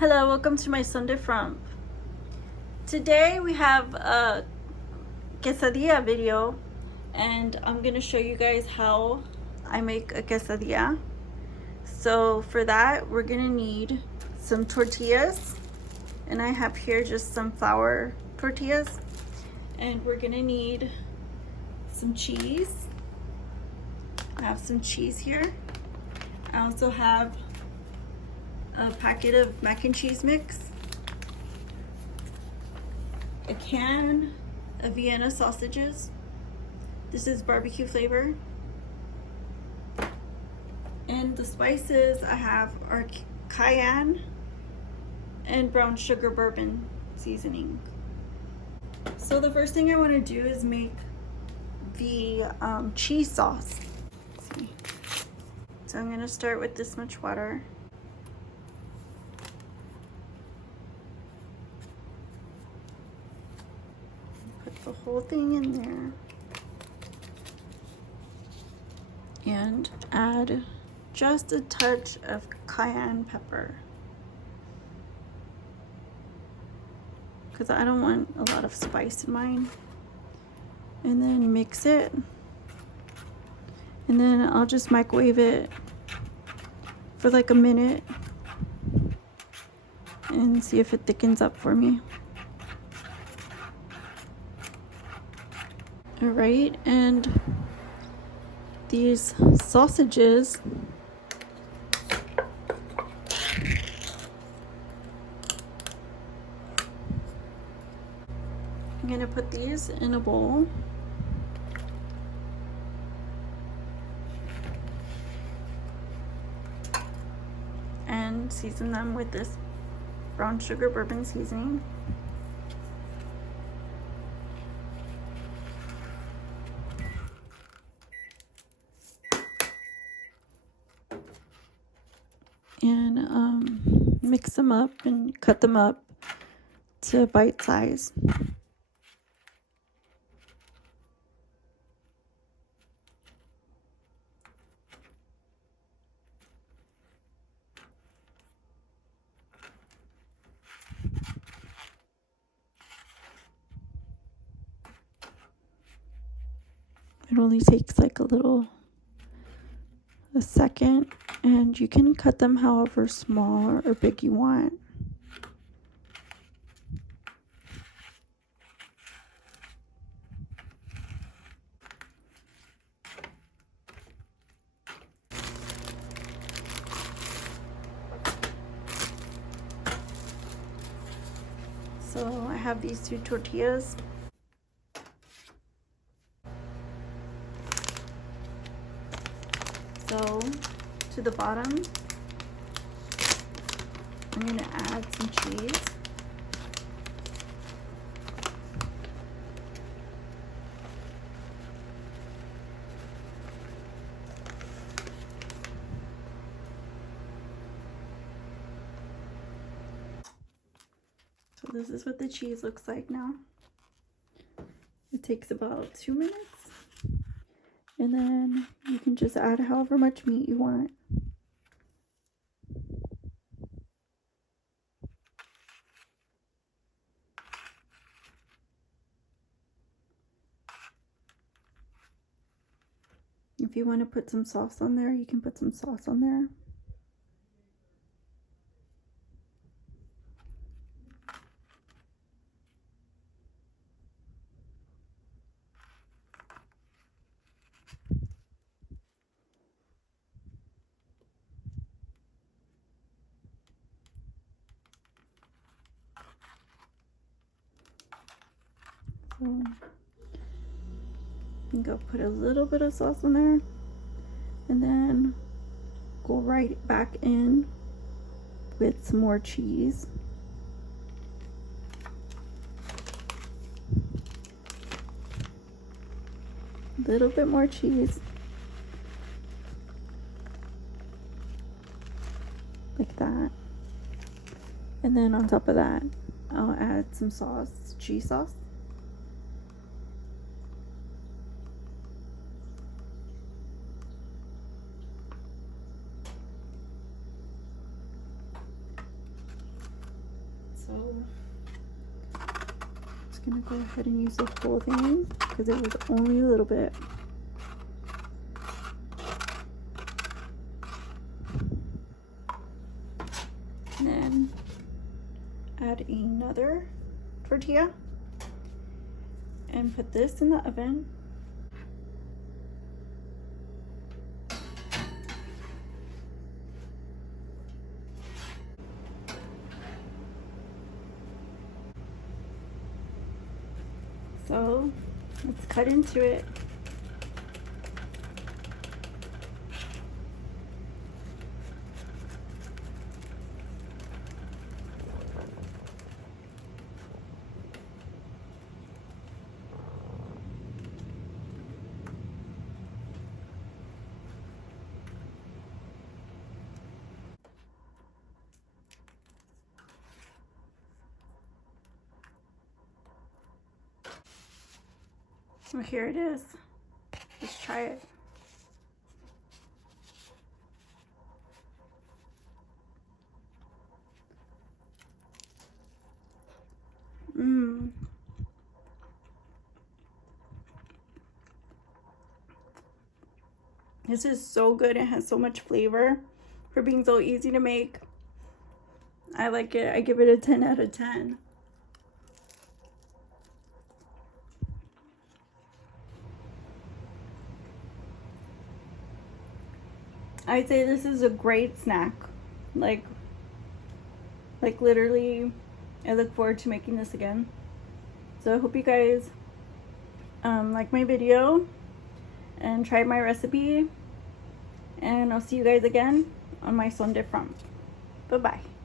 Hello, welcome to my Sunday Frump. Today we have a quesadilla video and I'm gonna show you guys how I make a quesadilla. So for that we're gonna need some tortillas, and I have here just some flour tortillas, and we're gonna need some cheese. I have some cheese here. I also have a packet of mac and cheese mix, a can of Vienna sausages. This is barbecue flavor. And the spices I have are Cayenne and brown sugar bourbon seasoning. So the first thing I want to do is make the cheese sauce. Let's see. So I'm going to start with this much water. Put the whole thing in there. And add just a touch of cayenne pepper, because I don't want a lot of spice in mine. And then mix it. And then I'll just microwave it for like a minute and see if it thickens up for me. All right, and these sausages, I'm gonna put these in a bowl. And season them with this brown sugar bourbon seasoning. And mix them up and cut them up to bite size. It only takes like a second, and you can cut them however small or big you want. So I have these two tortillas. So to the bottom, I'm going to add some cheese. So this is what the cheese looks like now. It takes about 2 minutes. And then you can just add however much meat you want. If you want to put some sauce on there, you can put some sauce on there. So I think I'll put a little bit of sauce on there, and then go right back in with some more cheese. A little bit more cheese. Like that. And then on top of that, I'll add some sauce, cheese sauce. So just gonna go ahead and use the whole thing because it was only a little bit. And then add another tortilla and put this in the oven. So let's cut into it. Well, here it is. Let's try it. This is so good. It has so much flavor for being so easy to make. I like it. I give it a 10 out of 10. I'd say this is a great snack. Like literally, I look forward to making this again. So I hope you guys like my video and try my recipe. And I'll see you guys again on my Sunday front. Bye-bye.